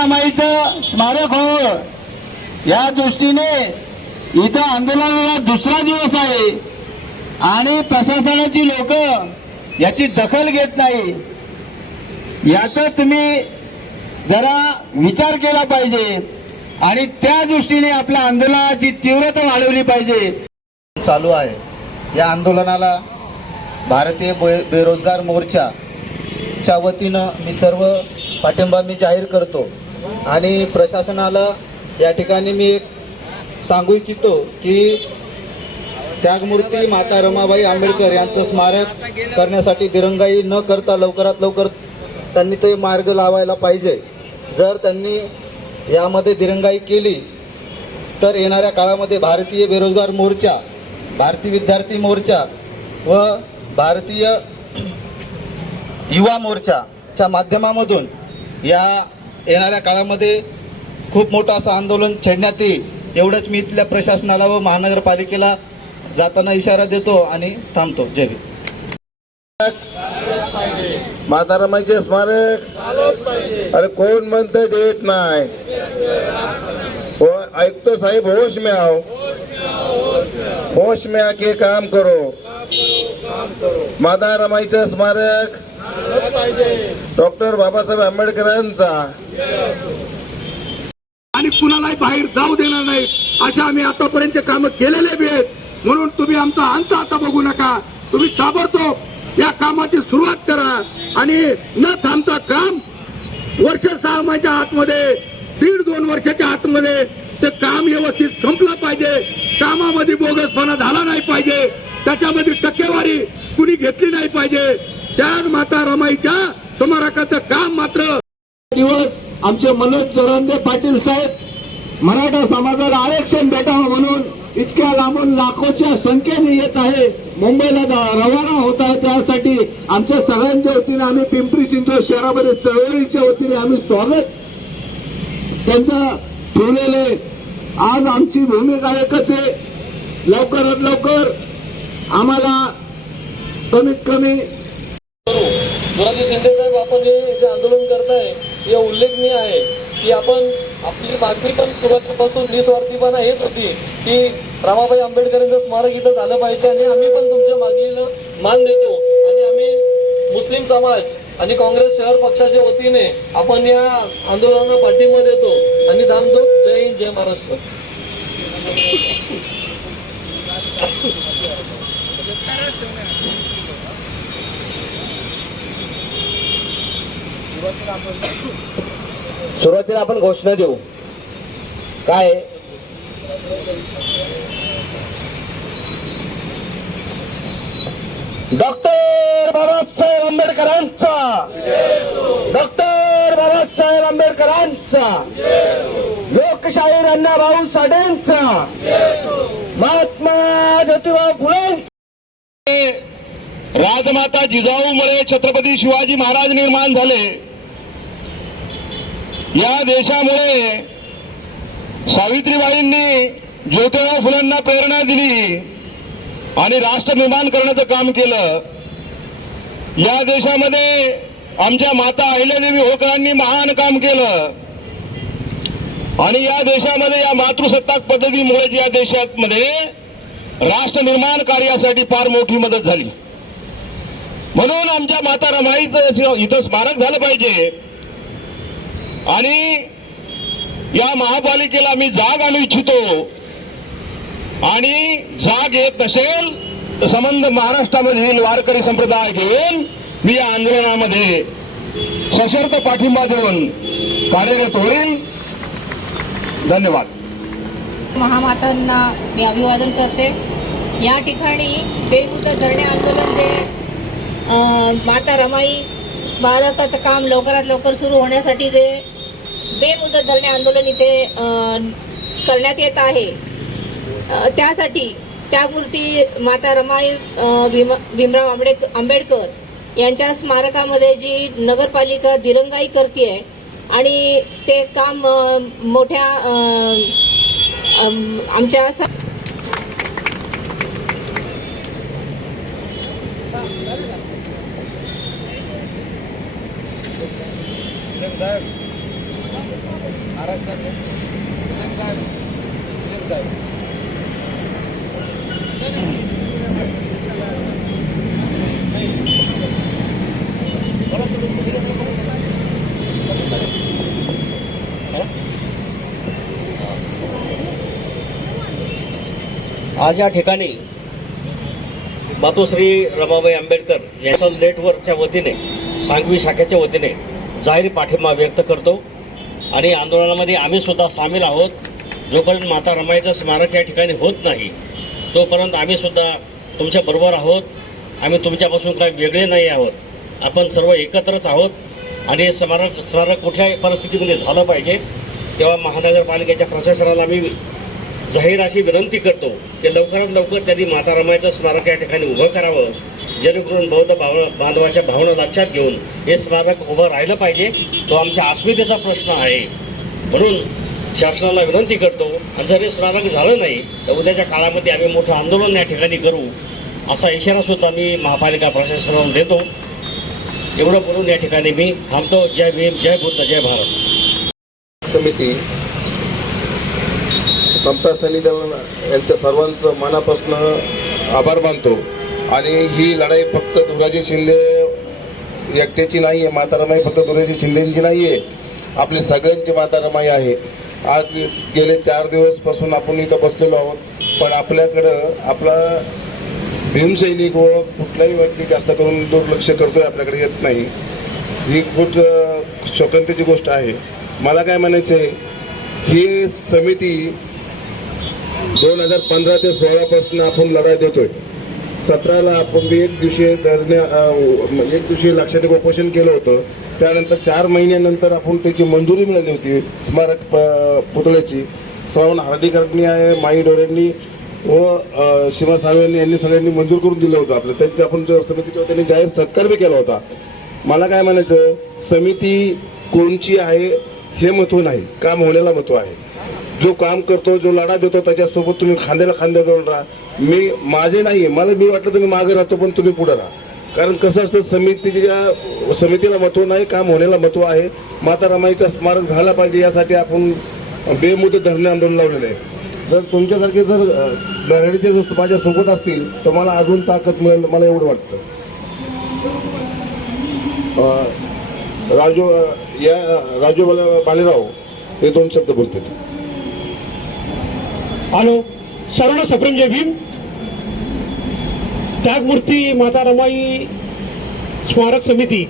रमाईचं स्मारक हो, या दृष्टीने इथं आंदोलनाला दुसरा दिवस आहे आणि प्रशासनाची लोक याची दखल घेत नाही. याचा तुम्ही जरा विचार केला पाहिजे आणि त्या दृष्टीने आपल्या आंदोलनाची तीव्रता वाढवली पाहिजे. चालू आहे या आंदोलनाला भारतीय बेरोजगार मोर्चाच्या वतीनं मी सर्व पाठिंबा जाहीर करतो आणि प्रशासनाला या ठिकाणी मी एक सांगू इच्छितो की त्यागमूर्ती माता रमाबाई आंबेडकर यांचं स्मारक करण्यासाठी दिरंगाई न करता लवकरात लवकर त्यांनी ते मार्ग लावायला पाहिजे. जर त्यांनी यामध्ये दिरंगाई केली तर येणाऱ्या काळामध्ये भारतीय बेरोजगार मोर्चा, भारतीय विद्यार्थी मोर्चा व भारतीय युवा मोर्चाच्या माध्यमामधून या येणाऱ्या काळामध्ये खूप मोठं असं आंदोलन छेडण्यात येईल. एवढंच मी इथल्या प्रशासनाला व महानगरपालिकेला जाताना इशारा देतो आणि थांबतो. जय हिंद. माता रमाईचे स्मारक अरे कोण म्हणतं देत नाही. हो ऐकतो साहेब, होश में आओ, होश में आके काम करो. माता रमाईचं स्मारक डॉक्टर बाबासाहेब आंबेडकरांचा आणि कुणालाही बाहेर जाऊ देणार नाही अशा आम्ही आतापर्यंत कामं केलेले बी आहेत. म्हणून तुम्ही आमचा अंत आता बघू नका, तुम्ही ताबडतोब या कामाची सुरुवात करा आणि न थांबता काम वर्ष 6 महिन्याच्या आतमध्ये, 1.5-2 वर्षाच्या आतमध्ये ते काम व्यवस्थित संपलं पाहिजे. कामामध्ये बोगसपणा झाला नाही पाहिजे, त्याच्यामध्ये टक्केवारी कुणी घेतली नाही पाहिजे. त्याग माता रमाईच्या स्मारकाचं काम मात्र दिवस आमचे मनोज चोरंदे पाटील साहेब मराठा समाजाला आरक्षण भेटावं म्हणून इतक्या लांबून लाखोच्या संख्येने येत आहे, मुंबईला रवाना होत आहे. त्यासाठी आमच्या सगळ्यांच्या वतीने आम्ही पिंपरी चिंचवड शहरामध्ये चळवळीच्या वतीने आम्ही स्वागत त्यांचं ठेवलेले. आज आमची भूमिका एकच आहे, लवकरात लवकर आम्हाला कमीत कमी स्वराज्य शिंदे साहेब आपण जे आंदोलन करताय हे उल्लेखनीय आहे की आपण आपली मागणी पण सुरुवातीपासून निस्वार्थीपणा हेच होती की रमाबाई आंबेडकरांचं स्मारक इथं झालं पाहिजे आणि आम्ही पण तुमच्या मागणीला मान देतो आणि आम्ही मुस्लिम समाज आणि काँग्रेस शहर पक्षाच्या वतीने आपण या आंदोलनाला पाठिंबा देतो आणि थांबतो. जय हिंद, जय महाराष्ट्र. सुरुवातीला आपण घोषणा देऊ. काय डॉक्टर बाबासाहेब आंबेडकरांचा, डॉक्टर बाबासाहेब आंबेडकरांचा, लोकशाहीर अण्णाभाऊ साठेंचा, महात्मा ज्योतिबा फुलेंचा. राजमाता जिजाऊमुळे छत्रपती शिवाजी महाराज निर्माण झाले. या देशामुळे सावित्रीबाईंनी ज्योतिबा फुलेंना प्रेरणा दिली आणि राष्ट्र निर्माण करण्याचं काम केलं. या देशामध्ये आमच्या माता अहिल्यादेवी होळकरांनी महान काम केलं आणि या देशामध्ये या मातृसत्ताक पद्धतीमुळे या देशामध्ये राष्ट्र निर्माण कार्यासाठी फार मोठी मदत झाली. म्हणून आमच्या माता रमाईचं इथं स्मारक झालं पाहिजे आणि या महापालिकेला मी जाग आणू इच्छितो आणि जाग येत नसेल तर संबंध महाराष्ट्रामधील वारकरी संप्रदाय घेऊन मी या आंदोलनामध्ये सशर्त पाठिंबा देऊन कार्यरत होईल. धन्यवाद. महामातांना मी अभिवादन करते. या ठिकाणी बेमुदत धरणे आंदोलन जे माता रमाई स्मारकाचं काम लवकरात लवकर सुरू होण्यासाठी जे बेमुदत धरणे आंदोलन इथे करण्यात येत आहे, त्यासाठी त्यापुरती माता रमाई भीमराव आंबेडकर यांच्या स्मारकामध्ये जी नगरपालिका दिरंगाई करते आहे आणि ते काम मोठ्या आमच्या साहेब आज या ठिकाणी मातोश्री रमाबाई आंबेडकर नॅशनल नेटवर्कच्या वतीने सांगवी शाखेच्या वतीने जाहीर पाठिंबा व्यक्त करतो आणि आंदोलनामध्ये आम्ही सुद्धा सामील आहोत. जोपर्यंत माता रमाईचं स्मारक या ठिकाणी होत नाही तोपर्यंत आम्ही सुद्धा तुमच्या बरोबर आहोत. आम्ही तुमच्यापासून काही वेगळे नाही आहोत. आपण सर्व एकत्रच आहोत आणि स्मारक कुठल्याही परिस्थितीमध्ये झालं पाहिजे. तेव्हा महानगरपालिकेच्या प्रशासनाला मी जाहीर अशी विनंती करतो की लवकरात लवकर त्यांनी माता रमाईचं स्मारक या ठिकाणी उभं करावं, जेणेकरून बौद्ध बांधवाच्या भावना लक्षात घेऊन हे स्मारक उभं राहिलं पाहिजे. तो आमच्या अस्मितेचा प्रश्न आहे. म्हणून शासनाला विनंती करतो आणि जर हे स्मारक झालं नाही तर उद्याच्या काळामध्ये आम्ही मोठं आंदोलन या ठिकाणी करू असा इशारासुद्धा मी महापालिका प्रशासनाला देतो. एवढं बोलून या ठिकाणी मी थांबतो. जय भीम, जय बुद्ध, जय भारत. समिती समता सैनिक दल यांच्या सर्वांचं मनापासून आभार मानतो. आणि ही लढाई फक्त धुराजी शिंदे एकट्याची नाही आहे. माता रमाई फक्त धुराजी शिंदेची नाही आहे, आपली सगळ्यांची माता रमाई आहे. आज गेले 4 दिवसपासून आपण इथं बसलेलो आहोत, पण आपल्याकडं आपला भीमसैनिक व कुठलाही व्यक्ती जास्त करून दुर्लक्ष करतोय, आपल्याकडे येत नाही. ही खूप शोकांतीची गोष्ट आहे. मला काय म्हणायचं आहे, ही समिती 2015 ते 16 पासून आपण लढाई देतोय. 17ला आपण एक दिवशी लाक्षणिक उपोषण केलं होतं. त्यानंतर 4 महिन्यानंतर आपण त्याची मंजुरी मिळाली होती स्मारक पुतळ्याची. श्रावण हार्डीकरांनी आहे, माई डोरेंनी व शिवा साळवे यांनी सगळ्यांनी मंजूर करून दिलं होतं. आपलं त्यांची आपण समितीच्या त्यांनी जाहीर सत्कार बी केला होता. मला काय म्हणायचं, समिती कोणची आहे हे महत्त्व नाही, काम होण्याला महत्त्व आहे. जो काम करतो, जो लढा देतो त्याच्यासोबत तुम्ही खांद्याला खांद्या जोडून राहा. माझे नाही, मी वाटलं तर मी मागे राहतो, पण तुम्ही पुढे राहा. कारण कसं असतं, समितीला महत्त्व नाही, काम होण्याला महत्त्व आहे. माता रमाईचा स्मारक झाला पाहिजे यासाठी आपण बेमुदत धरणे आंदोलन लावलेलं आहे. जर तुमच्यासारखे जर लढाईचे जर माझ्यासोबत असतील तर मला अजून ताकद मिळेल, मला एवढं वाटतं. राजू बालेराव हे 2 शब्द बोलतात. हॅलो, सर्वांना सप्रेम जय भीम. त्यागमूर्ती माता रमाई स्मारक समिती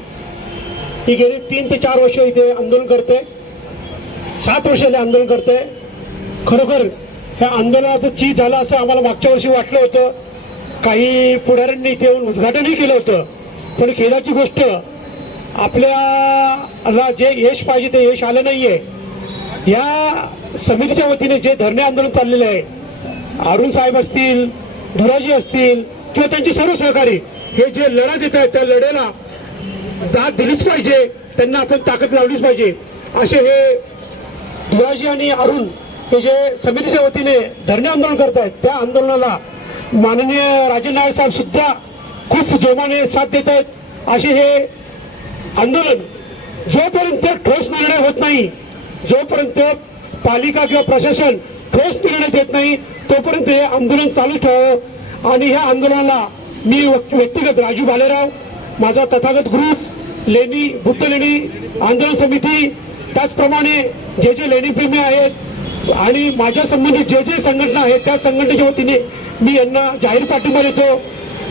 ही गेली 3 ते 4 वर्ष इथे आंदोलन करते. 7 वर्षाले आंदोलन करते. खरोखर ह्या आंदोलनाचं चीज झालं असं आम्हाला मागच्या वर्षी वाटलं होतं. काही पुढाऱ्यांनी इथे येऊन उद्घाटनही केलं होतं. पण खेदाची गोष्ट, आपल्याला जे यश पाहिजे ते यश आलं नाहीये. या समितीच्या वतीने जे धरणे आंदोलन चाललेले आहे, अरुण साहेब असतील, धुराजी असतील किंवा त्यांचे सर्व सहकारी, हे जे लढा देत आहेत त्या लढ्याला दाद दिलीच पाहिजे, त्यांना आपण ताकद लावलीच पाहिजे. असे हे धुराजी आणि अरुण हे जे समितीच्या वतीने धरणे आंदोलन करत आहेत, त्या आंदोलनाला माननीय राजेंद्र नाईक साहेब सुद्धा खूप जोमाने साथ देत आहेत. असे हे आंदोलन जोपर्यंत ठोस निर्णय होत नाही, जोपर्यंत पालिका किंवा प्रशासन ठोस निर्णय देत नाही, तोपर्यंत हे आंदोलन चालू ठेवावं. आणि ह्या आंदोलनाला मी व्यक्तिगत राजू बालेराव, माझा तथागत ग्रुप, लेणी बुद्ध लेणी आंदोलन समिती, त्याचप्रमाणे जे लेणी प्रेमी आहेत आणि माझ्या संबंधित जे संघटना आहेत त्या संघटनेच्या वतीने मी यांना जाहीर पाठिंबा देतो.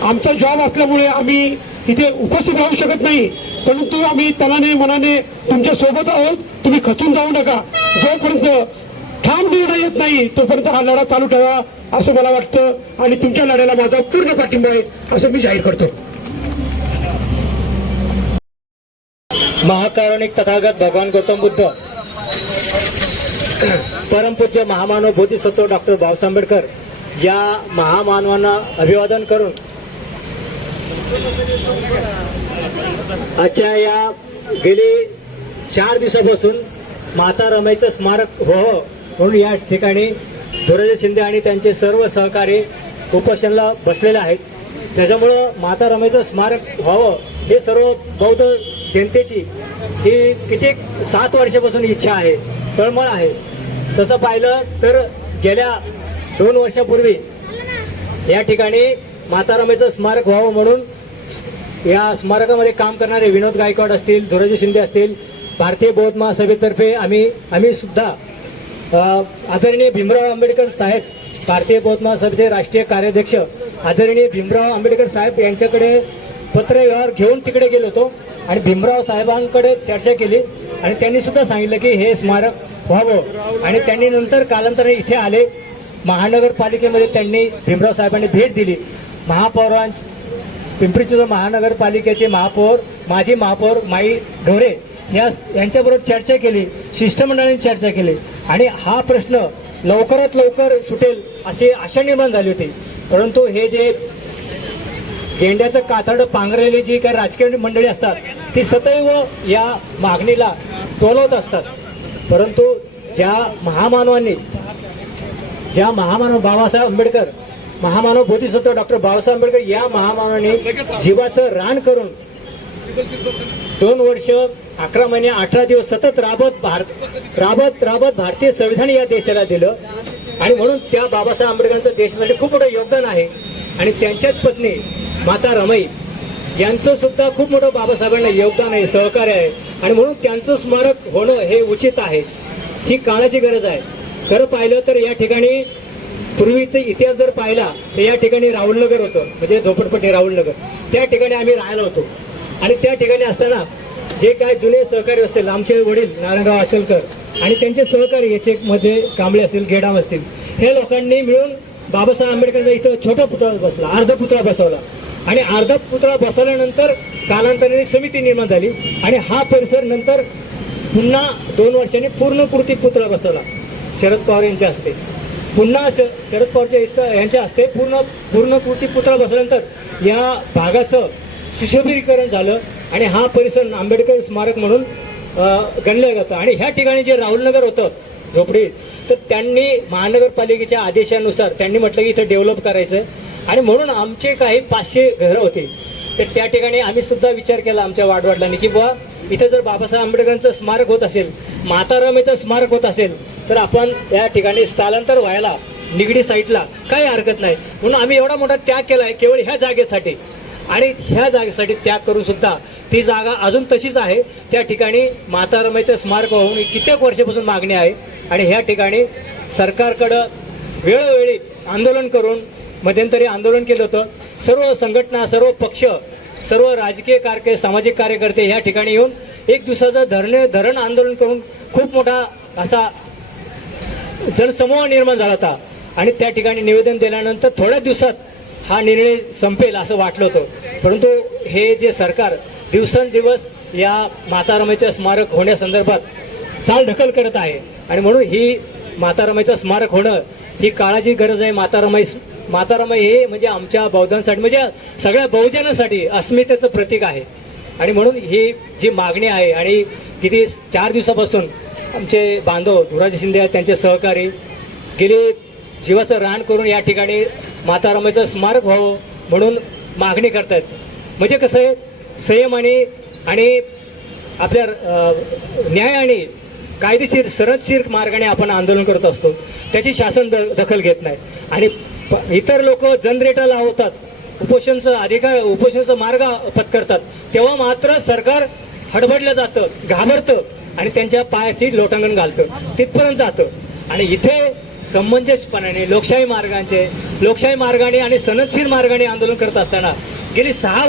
आमचा जॉब असल्यामुळे आम्ही इथे उपस्थित राहू शकत नाही, परंतु आम्ही तनाने मनाने तुमच्या सोबत आहोत. तुम्ही खचून जाऊ नका. जोपर्यंत ठाम निर्णय येत नाही तोपर्यंत हा लढा चालू ठेवा असं मला वाटतं. आणि तुमच्या लढ्याला माझा पूर्ण पाठिंबा आहे असं मी जाहीर करतो. महाकारुणिक तथागत भगवान गौतम बुद्ध, परमपूज्य महामानव बोधिसत्व डॉक्टर बाबासाहेब आंबेडकर या महामानवांना अभिवादन करून आजच्या या गेली 4 दिवसापासून माता रमाईचं स्मारक व्हावं म्हणून या ठिकाणी धुराजी शिंदे आणि त्यांचे सर्व सहकारी उपोषणाला बसलेले आहेत. त्याच्यामुळं माता रमाईचं स्मारक व्हावं हे सर्व बौद्ध जनतेची ही किती 7 वर्षापासून इच्छा आहे. तळमळ आहे. तसं पाहिलं तर गेल्या 2 वर्षापूर्वी या ठिकाणी माता रमाईचं स्मारक व्हावं म्हणून या स्मारकामध्ये काम करणारे विनोद गायकवाड असतील, धुराजी शिंदे असतील, भारतीय बौद्ध महासभेतर्फे आम्ही सुद्धा आदरणीय भीमराव आंबेडकर साहेब, भारतीय बौद्ध महासभेचे राष्ट्रीय कार्याध्यक्ष आदरणीय भीमराव आंबेडकर साहेब यांच्याकडे पत्रव्यवहार घेऊन तिकडे गेलो होतो आणि भीमराव साहेबांकडे चर्चा केली आणि त्यांनी सुद्धा सांगितलं की हे स्मारक व्हावं. आणि त्यांनी नंतर कालांतराने इथे आले. महानगरपालिकेमध्ये त्यांनी भीमराव साहेबांनी भेट दिली. पिंपरी चिंचवड महानगरपालिकेचे महापौर, माजी महापौर माई ढोरे यांच्याबरोबर चर्चा केली, शिष्टमंडळाने चर्चा केली आणि हा प्रश्न लवकरात लवकर सुटेल अशी आशा निर्माण झाली होती. परंतु हे जे गेंड्याचं कातड पांघरलेली जी काही राजकीय मंडळी असतात ती सदैव या मागणीला टोलवत असतात. परंतु ज्या महामानव बाबासाहेब आंबेडकर, महामानव बोधिसत्व डॉक्टर बाबासाहेब आंबेडकर या महामानवाने जीवाचं रान करून 2 वर्ष 11 महिने 18 दिवस सतत राबत भारतीय संविधान या देशाला दिलं आणि म्हणून त्या बाबासाहेब आंबेडकरांचं देशासाठी खूप मोठं योगदान आहे. आणि त्यांच्याच पत्नी माता रमाई यांचं सुद्धा खूप मोठं बाबासाहेबांना योगदान आहे, सहकार्य आहे आणि म्हणून त्यांचं स्मारक होणं हे उचित आहे. ही काळाची गरज आहे. खरं पाहिलं तर या ठिकाणी पूर्वीचा इतिहास जर पाहिला तर या ठिकाणी राहुलनगर होतं, म्हणजे झोपडपट्टी राहुलनगर. त्या ठिकाणी आम्ही राहिलो होतो आणि त्या ठिकाणी असताना जे काय जुने सहकारी असतील, आमचे वडील नारायणराव आचलकर आणि त्यांचे सहकारी याचे मध्ये कांबळे असतील, गेडाम असतील, हे लोकांनी मिळून बाबासाहेब आंबेडकरचा इथं छोटा पुतळा बसला, अर्धा पुतळा बसवला आणि अर्धा पुतळा बसवल्यानंतर कालांतराने समिती निर्माण झाली आणि हा परिसर नंतर पुन्हा 2 वर्षांनी पूर्णकृती पुतळा बसवला शरद पवार यांच्या हस्ते. पुन्हा शरद पवारच्या यांच्या हस्ते पूर्णकृती पुतळा बसवल्यानंतर या भागाचं सुशोभीकरण झालं आणि हा परिसर आंबेडकर स्मारक म्हणून गणलं जातं. आणि ह्या ठिकाणी जे राहुलनगर होतं झोपडी, तर त्यांनी महानगरपालिकेच्या आदेशानुसार त्यांनी म्हटलं की इथं डेव्हलप करायचं आणि म्हणून आमचे काही 500 घरं होती. तर त्या ठिकाणी आम्ही सुद्धा विचार केला आमच्या वाडवडिलांनी की बुवा इथं जर बाबासाहेब आंबेडकरांचं स्मारक होत असेल, माता रमाईचं स्मारक होत असेल तर आपण या ठिकाणी स्थलांतर व्हायला निगडी साईडला काही हरकत नाही. म्हणून आम्ही एवढा मोठा त्याग केला आहे केवळ ह्या जागेसाठी आणि ह्या जागेसाठी त्याग करून सुद्धा ती जागा अजून तशीच आहे. त्या ठिकाणी माता रमाईचं स्मारक होऊन कित्येक वर्षापासून मागणी आहे आणि ह्या ठिकाणी सरकारकडं वेळोवेळी आंदोलन करून मध्यंतरी आंदोलन केलं होतं. सर्व संघटना, सर्व पक्ष, सर्व राजकीय सामाजिक कार्यकर्ते ह्या ठिकाणी येऊन 1 दिवसाचं धरण आंदोलन करून खूप मोठा असा जनसमूह निर्माण झाला होता आणि त्या ठिकाणी निवेदन दिल्यानंतर थोड्या दिवसात हा निर्णय संपेल असं वाटलं होतं. परंतु हे जे सरकार दिवसेंदिवस या माता रमाईचं स्मारक होण्यासंदर्भात चालढकल करत आहे आणि म्हणून ही माता रमाईचं स्मारक होणं ही काळाची गरज आहे. माता रमाई हे म्हणजे आमच्या बौद्धांसाठी, म्हणजे सगळ्या बहुजनांसाठी अस्मितेचं प्रतीक आहे आणि म्हणून ही जी मागणी आहे आणि किती 4 दिवसापासून आमचे बांधव धुराजी शिंदे त्यांचे सहकारी गेले जीवाचं रान करून या ठिकाणी माता रमाईचं स्मारक व्हावं म्हणून मागणी करतात. म्हणजे कसं आहे, संयम आणि आपल्या न्याय आणि कायदेशीर सरदशीर मार्गाने आपण आंदोलन करत असतो, त्याची शासन दखल घेत नाही आणि इतर लोक जनरेटर लावतात, उपोषणाचा मार्ग पत्करतात, तेव्हा मात्र सरकार हडबडलं जातं, घाबरतं आणि त्यांच्या पायाशी लोटांगण घालतं, तिथपर्यंत जातं. आणि इथे समंजसपणाने लोकशाही मार्गाने आणि सनदशीर मार्गाने आंदोलन करत असताना गेली 7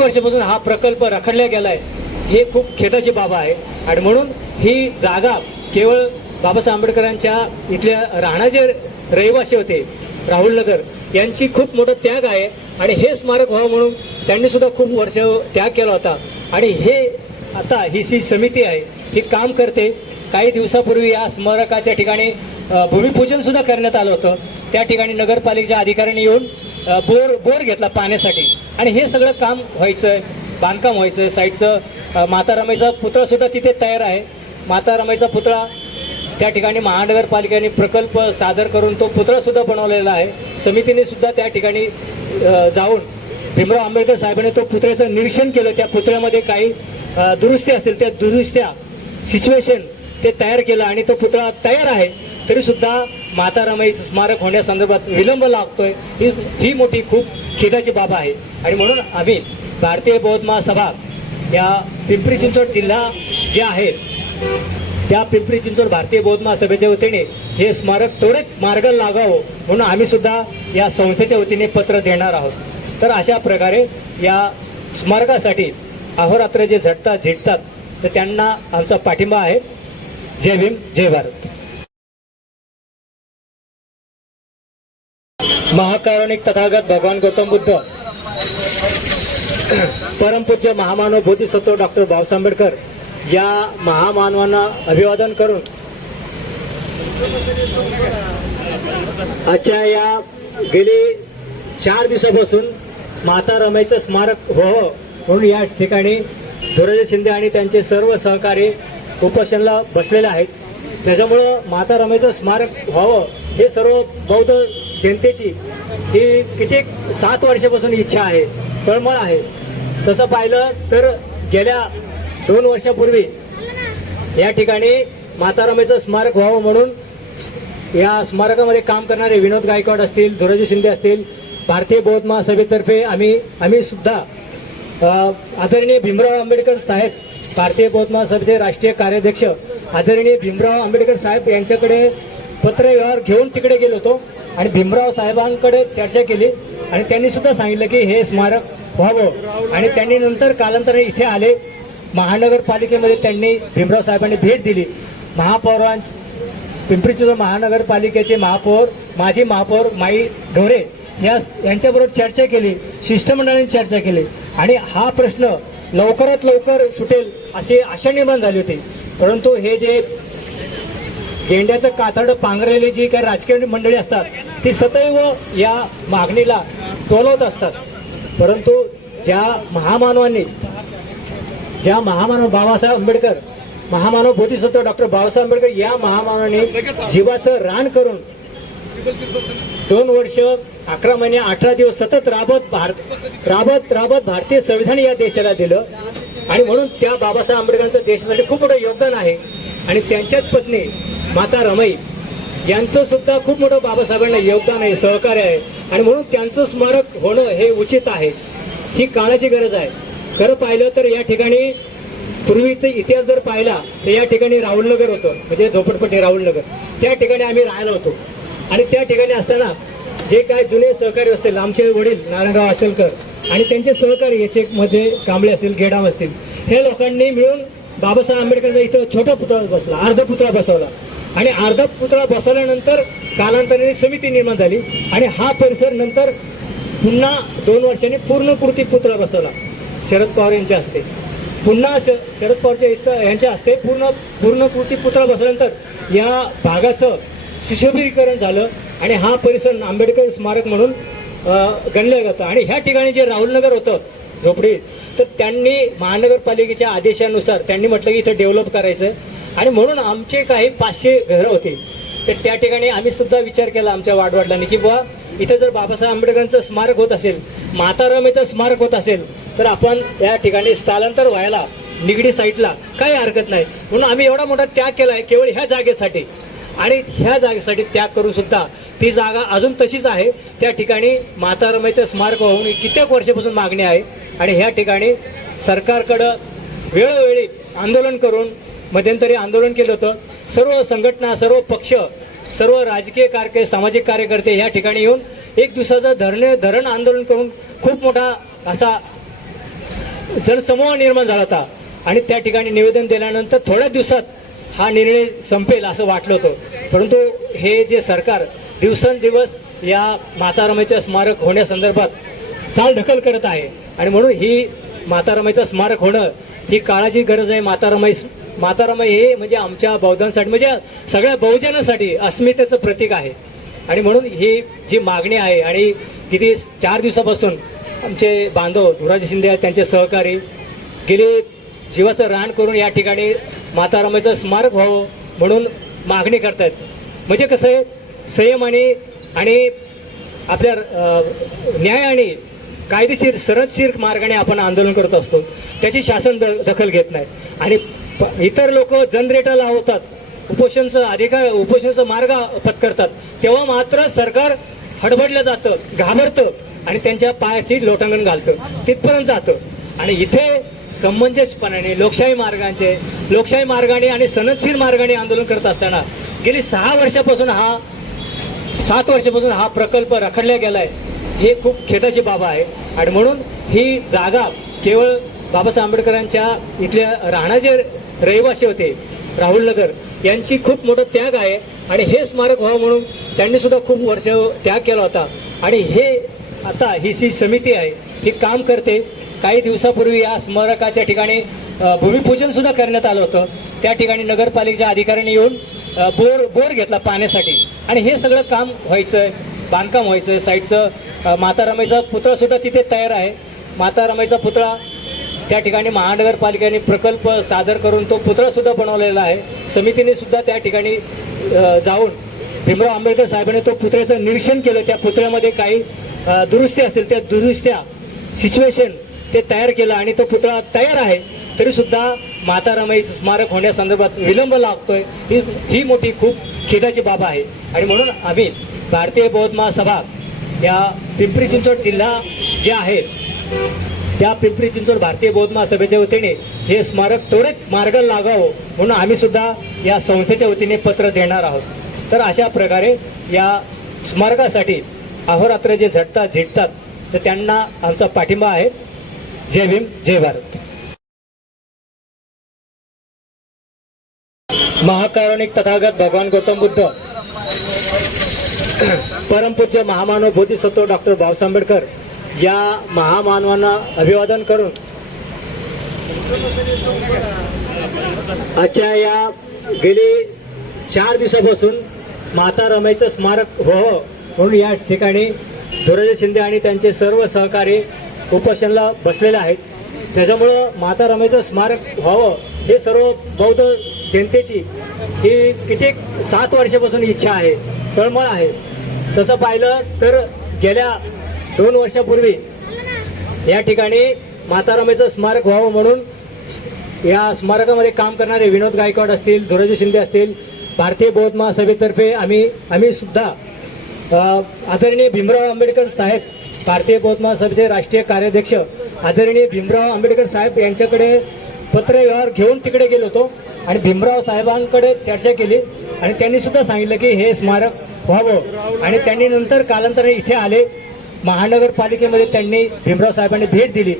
वर्षापासून हा प्रकल्प रखडला गेलाय, हे खूप खेदाची बाब आहे. आणि म्हणून ही जागा केवळ बाबासाहेब आंबेडकरांच्या इथल्या राहणारे रहिवासी होते राहुलनगर यांची खूप मोठा त्याग आहे आणि हे स्मारक व्हावं म्हणून त्यांनी सुद्धा खूप वर्ष त्याग केला होता. आणि हे आता ही समिती आहे ही काम करते. काही दिवसापूर्वी या स्मारकाच्या ठिकाणी भूमिपूजन सुद्धा करण्यात आलं होतं. त्या ठिकाणी नगरपालिकेच्या अधिकाऱ्यांनी येऊन बोर घेतला पाण्यासाठी आणि हे सगळं काम व्हायचं, बांधकाम व्हायचं. साईडचं माता रमाईचा पुतळा सुद्धा तिथे तयार आहे. माता रमाईचा पुतळा त्या ठिकाणी महानगरपालिकेने प्रकल्प सादर करून तो पुतळा सुद्धा बनवलेला आहे. समितीने सुद्धा त्या ठिकाणी जाऊन भीमराव आंबेडकर साहेबांनी तो पुतळ्याचं निरीक्षण केलं. त्या पुतळ्यामध्ये काही दुरुस्ती असेल त्या दुरुस्त्या सिच्युएशन ते तयार केलं आणि तो पुतळा तयार आहे, तरी सुद्धा माता रमाई स्मारक होण्यासंदर्भात विलंब लागतोय, ही मोठी खूप खेदाची बाब आहे. आणि म्हणून आम्ही भारतीय बौद्ध महासभा या पिंपरी चिंचवड जिल्हा जे आहे त्या पिंपरी चिंचवड भारतीय बौद्ध महासभेच्या वतीने हे स्मारक त्वरित मार्गाला लागावं म्हणून आम्ही सुद्धा या संस्थेच्या वतीने पत्र देणार आहोत. तर अशा प्रकारे या स्मारकासाठी अहोरात्र जे झटतात तर त्यांना आमचा पाठिंबा आहे. जय भीम, जय भारत. महाकारुणिक तथागत भगवान गौतम बुद्ध, परमपूज्य महामानव बोधिसत्व डॉक्टर बाबासाहेब आंबेडकर या महामानवांना अभिवादन करून आजच्या या गेली 4 दिवसापासून माता रमाईचं स्मारक व्हावं म्हणून या ठिकाणी धीरज शिंदे आणि त्यांचे सर्व सहकारी उपोषणाला बसलेले आहेत. त्याच्यामुळं माता रमाईचं स्मारक व्हावं हे सर्व बौद्ध जनतेची ही कित्येक 7 वर्षापासून इच्छा आहे, तळमळ आहे. तसं पाहिलं तर गेल्या 2 वर्षापूर्वी या ठिकाणी माता रमाईचं स्मारक व्हावं म्हणून या स्मारकामध्ये काम करणारे विनोद गायकवाड असतील, धीरज शिंदे असतील, भारतीय बौद्ध महासभेतर्फे आम्ही सुद्धा आदरणीय भीमराव आंबेडकर साहेब, भारतीय बौद्ध महासभेचे राष्ट्रीय कार्याध्यक्ष आदरणीय भीमराव आंबेडकर साहेब यांच्याकडे पत्रव्यवहार घेऊन तिकडे गेलो होतो आणि भीमराव साहेबांकडे चर्चा केली आणि त्यांनी सुद्धा सांगितलं की हे स्मारक व्हावं. आणि त्यांनी नंतर कालांतराने इथे आले. महानगरपालिकेमध्ये त्यांनी भीमराव साहेबांनी भेट दिली. पिंपरी चिंचवड महानगरपालिकेचे महापौर, माजी महापौर माई ढोरे यांच्याबरोबर चर्चा केली, शिष्टमंडळाने चर्चा केली आणि हा प्रश्न लवकरात लवकर सुटेल अशी आशा निर्माण झाली होती. परंतु हे जे गेंड्याचं कातड पांघरलेली जी काही राजकीय मंडळी असतात ती सदैव या मागणीला टोलवत असतात. परंतु ज्या महामानव बाबासाहेब आंबेडकर, महामानव बोधिसत्व डॉक्टर बाबासाहेब आंबेडकर या महामानवाने जीवाचं रान करून 2 वर्ष 11 महिने 18 दिवस सतत राबत भारतीय संविधान या देशाला दिलं. आणि म्हणून त्या बाबासाहेब आंबेडकरांचं देशासाठी खूप मोठं योगदान आहे. आणि त्यांच्याच पत्नी माता रमाई यांचं सुद्धा खूप मोठं बाबासाहेबांना योगदान आहे, सहकार्य आहे. आणि म्हणून त्यांचं स्मारक होणं हे उचित आहे, ही काळाची गरज आहे. खरं पाहिलं तर या ठिकाणी पूर्वीचा इतिहास जर पाहिला तर या ठिकाणी राहुलनगर होतं, म्हणजे झोपडपट्टी राहुलनगर, त्या ठिकाणी आम्ही राहिलो होतो. आणि त्या ठिकाणी असताना जे काय जुने सहकारी असतील, आमचे वडील नारायणराव आचलकर आणि त्यांचे सहकारी याचे मध्ये कांबळे असतील, गेडाम असतील, हे लोकांनी मिळून बाबासाहेब आंबेडकरचा इथं छोटा पुतळा बसला, अर्धा पुतळा बसवला. आणि अर्धा पुतळा बसवल्यानंतर कालांतराने समिती निर्माण झाली आणि हा परिसर नंतर पुन्हा 2 वर्षांनी पूर्णकृती पुतळा बसवला शरद पवार यांच्या हस्ते. पुन्हा शरद पवारच्या यांच्या हस्ते पूर्णकृती पुतळा बसवल्यानंतर या भागाचं सुशोभीकरण झालं आणि हा परिसर आंबेडकर स्मारक म्हणून गणलं जातं. आणि ह्या ठिकाणी जे राहुलनगर होतं झोपडी, तर त्यांनी महानगरपालिकेच्या आदेशानुसार त्यांनी म्हटलं की इथं डेव्हलप करायचं आणि म्हणून आमचे काही 500 घरं होती. तर त्या ठिकाणी आम्ही सुद्धा विचार केला आमच्या वाडवडिलांनी की बुवा इथं जर बाबासाहेब आंबेडकरांचं स्मारक होत असेल, माता रमाईचं स्मारक होत असेल तर आपण या ठिकाणी स्थलांतर व्हायला निगडी साईडला काही हरकत नाही. म्हणून आम्ही एवढा मोठा त्याग केला आहे केवळ ह्या जागेसाठी. आणि ह्या जागेसाठी त्याग करून सुद्धा ती जागा अजून तशीच आहे. त्या ठिकाणी माता रमाईचं स्मारक होऊन कित्येक वर्षापासून मागणी आहे. आणि ह्या ठिकाणी सरकारकडं वेळोवेळी आंदोलन करून मध्यंतरी आंदोलन केलं होतं. सर्व संघटना, सर्व पक्ष, सर्व राजकीय सामाजिक कार्यकर्ते ह्या ठिकाणी येऊन 1 दिवसाचं धरण आंदोलन करून खूप मोठा असा जनसमूह निर्माण झाला होता. आणि त्या ठिकाणी निवेदन दिल्यानंतर थोड्या दिवसात हा निर्णय संपेल असं वाटलं होतं. परंतु हे जे सरकार दिवसेंदिवस या माता रमाईचं स्मारक होण्यासंदर्भात चालढकल करत आहे. आणि म्हणून ही माता रमाईचं स्मारक होणं ही काळाची गरज आहे. माता रमाई हे म्हणजे आमच्या बौद्धांसाठी, म्हणजे सगळ्या बहुजनासाठी अस्मितेचं प्रतीक आहे. आणि म्हणून ही जी मागणी आहे आणि किती 4 दिवसापासून आमचे बांधव धीरज शिंदे त्यांचे सहकारी गेले जीवाचं रान करून या ठिकाणी माता रमाईचं स्मारक व्हावं म्हणून मागणी करतायत. म्हणजे कसं आहे, संयम आणि आपल्या न्याय आणि कायदेशीर सरतशीर मार्गाने आपण आंदोलन करत असतो, त्याची शासन दखल घेत नाही. आणि इतर लोक जनरेटर लावतात, उपोषणाचा मार्ग पत्करतात, तेव्हा मात्र सरकार हडबडलं जातं, घाबरतं आणि त्यांच्या पायाची लोटांगण घालतं, तिथपर्यंत जातं. आणि इथे समंजसपणाने लोकशाही मार्गाने आणि सनदशीर मार्गाने आंदोलन करत असताना गेली 7 वर्षापासून हा प्रकल्प रखडला गेलाय, हे खूप खेदाची बाब आहे. आणि म्हणून ही जागा केवळ बाबासाहेब आंबेडकरांच्या इथल्या राहणारे जे रहिवासी होते राहुल नगर यांची खूप मोठं त्याग आहे. आणि हे स्मारक व्हावं म्हणून त्यांनी सुद्धा खूप वर्ष त्याग केला होता. आणि हे आता ही समिती आहे, ही काम करते. काही दिवसापूर्वी या स्मारकाच्या ठिकाणी भूमिपूजन सुद्धा करण्यात आलं होतं. त्या ठिकाणी नगरपालिकेच्या अधिकाऱ्यांनी येऊन बोर घेतला पाण्यासाठी. आणि हे सगळं काम व्हायचं, बांधकाम व्हायचं. साईडचं माता रमाईचा पुतळा सुद्धा तिथे तयार आहे. माता रमाईचा पुतळा त्या ठिकाणी महानगरपालिकेने प्रकल्प सादर करून तो पुतळा सुद्धा बनवलेला आहे. समितीने सुद्धा त्या ठिकाणी जाऊन भीमराव आंबेडकर साहेबांनी तो पुतळ्याचं निरीक्षण केलं. त्या पुतळ्यामध्ये काही दुरुस्ती असेल त्या दुरुस्त्या सिच्युएशन ते तयार केलं आणि तो पुतळा तयार आहे. तरी सुद्धा माता रमाई स्मारक होण्यासंदर्भात विलंब लागतोय, ही मोठी खूप खेदाची बाब आहे. आणि म्हणून आम्ही भारतीय बौद्ध महासभा या पिंपरी चिंचवड जिल्हा जे आहे त्या पिंपरी चिंचवड भारतीय बौद्ध महासभेच्या वतीने हे स्मारक त्वरित मार्गाला लागावं म्हणून आम्ही सुद्धा या संस्थेच्या वतीने पत्र देणार आहोत. तर अशा प्रकारे या स्मारकासाठी अहोरात्र जे झटतात तर त्यांना आमचा पाठिंबा आहे. जय भीम, जय भारत. महाकारुणिक तथागत भगवान गौतम बुद्ध, परमपूज्य महामानव बोधिसत्व डॉक्टर बाबासाहेब आंबेडकर या महामानवांना अभिवादन करून आजच्या या गेली 4 दिवसापासून माता रमाईचं स्मारक व्हावं म्हणून या ठिकाणी धुराजी शिंदे आणि त्यांचे सर्व सहकारी उपोषणाला बसलेले आहेत. त्याच्यामुळं माता रमाईचं स्मारक व्हावं हे सर्व बौद्ध जनतेची ही किती 7 वर्षापासून इच्छा आहे, तळमळ आहे. तसं पाहिलं तर गेल्या 2 वर्षापूर्वी या ठिकाणी माता रमाईचं स्मारक व्हावं म्हणून या स्मारकामध्ये काम करणारे विनोद गायकवाड असतील, धुराजी शिंदे असतील, भारतीय बौद्ध महासभेतर्फे आम्ही सुद्धा आदरणीय भीमराव आंबेडकर साहेब, भारतीय बौद्ध महासभेचे राष्ट्रीय कार्याध्यक्ष आदरणीय भीमराव आंबेडकर साहेब यांच्याकडे पत्रव्यवहार घेऊन तिकडे गेलो होतो आणि भीमराव साहेबांकडे चर्चा केली आणि त्यांनी सुद्धा सांगितलं की हे स्मारक व्हावं. आणि त्यांनी नंतर कालांतराने इथे आले. महानगरपालिकेमध्ये त्यांनी भीमराव साहेबांनी भेट दिली.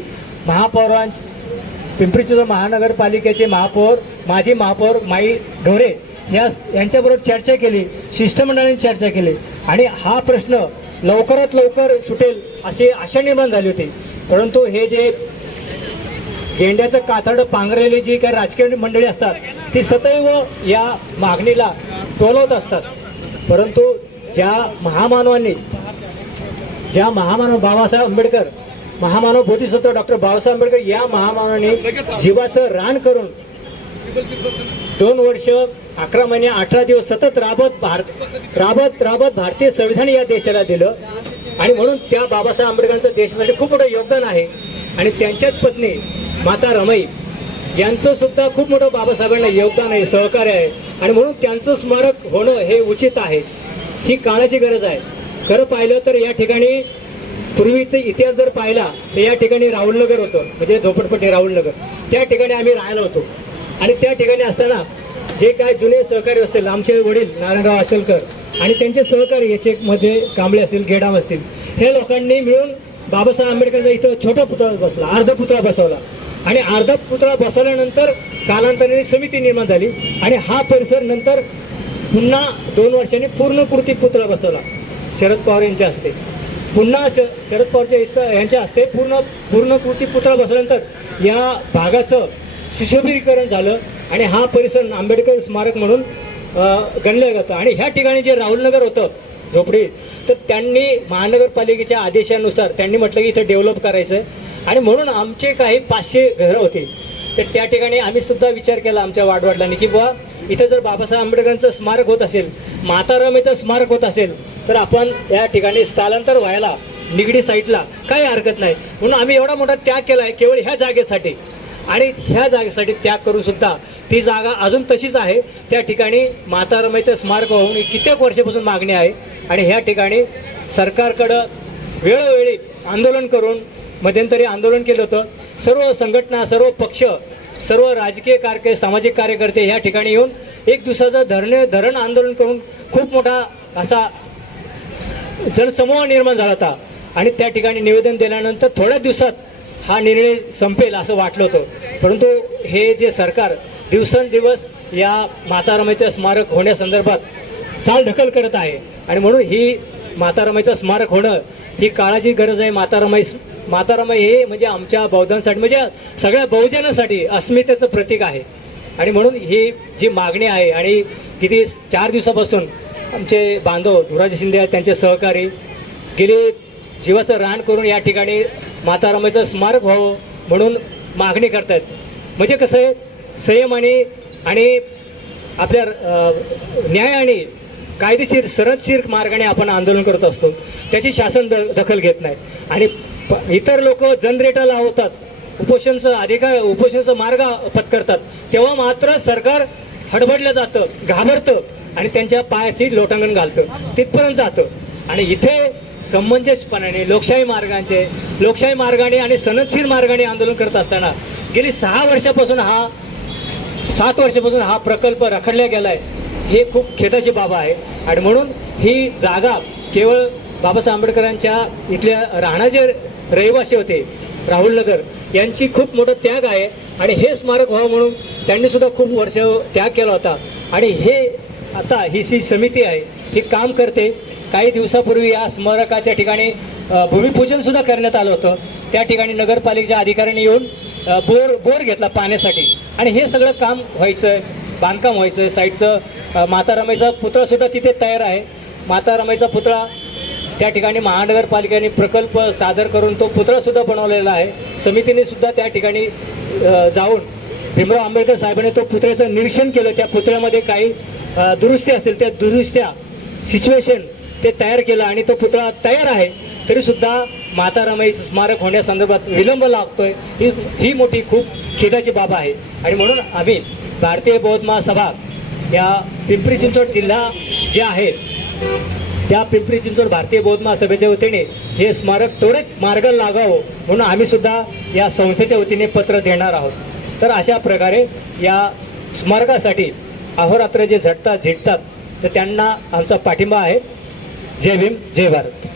पिंपरी चिंचवड महानगरपालिकेचे महापौर, माजी महापौर माई ढोरे यांच्याबरोबर चर्चा केली, शिष्टमंडळाने चर्चा केली आणि हा प्रश्न लवकरात लवकर सुटेल अशी आशा निर्माण झाली होती. परंतु हे जे गेंड्याचं कातड पांघरलेली जी काही राजकीय मंडळी असतात ती सदैव या मागणीला टोलवत असतात. परंतु ज्या महामानव बाबासाहेब आंबेडकर, महामानव बोधिसत्व डॉक्टर बाबासाहेब आंबेडकर या महामानवाने जीवाचं रान करून 2 वर्ष 11 महिने 18 दिवस सतत राबत भारतीय संविधान या देशाला दिलं. आणि म्हणून त्या बाबासाहेब आंबेडकरांचं देशासाठी खूप मोठं योगदान आहे. आणि त्यांच्याच पत्नी माता रमाई यांचं सुद्धा खूप मोठं बाबासाहेबांना योगदान आहे, सहकार्य आहे. आणि म्हणून त्यांचं स्मारक होणं हे उचित आहे, ही काळाची गरज आहे. खरं पाहिलं तर या ठिकाणी पूर्वीचा इतिहास जर पाहिला तर या ठिकाणी राहुलनगर होतं, म्हणजे झोपडपट्टी राहुलनगर. त्या ठिकाणी आम्ही राहिलो होतो आणि त्या ठिकाणी असताना जे काय जुने सहकारी असतील, आमचे वडील नारायणराव अचलकर आणि त्यांचे सहकारी याच्यामध्ये कांबळे असतील, गेडाम असतील, हे लोकांनी मिळून बाबासाहेब आंबेडकरचा इथं छोटा पुतळा बसला, अर्धा पुतळा बसवला. आणि अर्धा पुतळा बसवल्यानंतर कालांतराने समिती निर्माण झाली आणि हा परिसर नंतर पुन्हा 2 वर्षांनी पूर्णकृती पुतळा बसवला शरद पवार यांच्या हस्ते. पुन्हा शरद पवारच्या यांच्या हस्ते पूर्णकृती पुतळा बसवल्यानंतर या भागाचं सुशोभीकरण झालं आणि हा परिसर आंबेडकर स्मारक म्हणून गणलं जातं. आणि ह्या ठिकाणी जे राहुलनगर होतं झोपडी, तर त्यांनी महानगरपालिकेच्या आदेशानुसार त्यांनी म्हटलं की इथं डेव्हलप करायचं आहे. आणि म्हणून आमचे काही 500 घरं होती, तर त्या ठिकाणी आम्ही सुद्धा विचार केला आमच्या वाडवडिलांनी की बुवा इथं जर बाबासाहेब आंबेडकरांचं स्मारक होत असेल, माता रमाईचं स्मारक होत असेल, तर आपण या ठिकाणी स्थलांतर व्हायला निगडी साईटला काही हरकत नाही. म्हणून आम्ही एवढा मोठा त्याग केला आहे केवळ ह्या जागेसाठी. आणि ह्या जागेसाठी त्याग करून सुद्धा ती जागा अजून तशीच आहे. त्या ठिकाणी माता रमाईचं स्मारक होऊन कित्येक वर्षापासून मागणी आहे आणि ह्या ठिकाणी सरकारकडं वेळोवेळी आंदोलन करून मध्यंतरी आंदोलन केलं होतं. सर्व संघटना, सर्व पक्ष, सर्व राजकीय सामाजिक कार्यकर्ते ह्या ठिकाणी येऊन एक दिवसाचं धरण आंदोलन करून खूप मोठा असा जनसमूह निर्माण झाला होता आणि त्या ठिकाणी निवेदन दिल्यानंतर थोड्या दिवसात हा निर्णय संपेल असं वाटलं होतं. परंतु हे जे सरकार दिवसेंदिवस या माता रमाईचं स्मारक होण्यासंदर्भात चालढकल करत आहे आणि म्हणून ही माता रमाईचं स्मारक होणं ही काळाची गरज आहे. माता रमाई हे म्हणजे आमच्या बौद्धांसाठी, म्हणजे सगळ्या बहुजनासाठी अस्मितेचं प्रतीक आहे आणि म्हणून ही जी मागणी आहे आणि किती 4 दिवसापासून आमचे बांधव धुराजी शिंदे त्यांचे सहकारी गेले जीवाचं रान करून या ठिकाणी माता रमाईचं स्मारक व्हावं म्हणून मागणी करतात. म्हणजे कसं आहे, संयम आणि आपल्या न्याय आणि कायदेशीर सरतशीर मार्गाने आपण आंदोलन करत असतो. त्याची शासन दखल घेत नाही आणि इतर लोक जनरेटर लावतात, उपोषणाचा मार्ग पत्करतात, तेव्हा मात्र सरकार हडबडलं जातं, घाबरतं आणि त्यांच्या पायाशी लोटांगण घालतं, तिथपर्यंत जातं. आणि इथे समंजसपणाने लोकशाही मार्गाने आणि सनदशीर मार्गाने आंदोलन करत असताना गेली 7 वर्षापासून हा प्रकल्प रखडला गेलाय, हे खूप खेदाची बाब आहे. आणि म्हणून ही जागा केवळ बाबासाहेब आंबेडकरांच्या इथल्या राहणारे जे रहिवासी होते राहुल नगर यांची खूप मोठं त्याग आहे आणि हे स्मारक व्हावं म्हणून त्यांनी सुद्धा खूप वर्ष त्याग केला होता. आणि हे आता ही समिती आहे ही काम करते. काही दिवसापूर्वी या स्मारकाच्या ठिकाणी भूमिपूजन सुद्धा करण्यात आलं होतं. त्या ठिकाणी नगरपालिकेच्या अधिकाऱ्यांनी येऊन बोर घेतला पाण्यासाठी आणि हे सगळं काम व्हायचं, बांधकाम व्हायचं. साईडचं माता रमाईचा पुतळा सुद्धा तिथे तयार आहे. माता रमाईचा पुतळा त्या ठिकाणी महानगरपालिकेने प्रकल्प सादर करून तो पुतळा सुद्धा बनवलेला आहे. समितीने सुद्धा त्या ठिकाणी जाऊन भीमराव आंबेडकर साहेबांनी तो पुतळ्याचं निरीक्षण केलं. त्या पुतळ्यामध्ये काही दुरुस्ती असेल त्या दुरुस्त्या सिच्युएशन ते तयार केलं आणि तो पुतळा तयार आहे. तरी सुद्धा माता रमाई स्मारक होण्यासंदर्भात विलंब लागतोय, ही मोठी खूप खेदाची बाब आहे. आणि म्हणून आम्ही भारतीय बौद्ध महासभा या पिंपरी चिंचवड जिल्हा जे आहे त्या पिंपरी चिंचवड भारतीय बौद्ध महासभेच्या वतीने हे स्मारक त्वरित मार्गाला लागावं म्हणून आम्ही सुद्धा या संस्थेच्या वतीने पत्र देणार आहोत. तर अशा प्रकारे या स्मारकासाठी अहोरात्र जे झटतात तर त्यांना आमचा पाठिंबा आहे. जय भीम, जय भारत.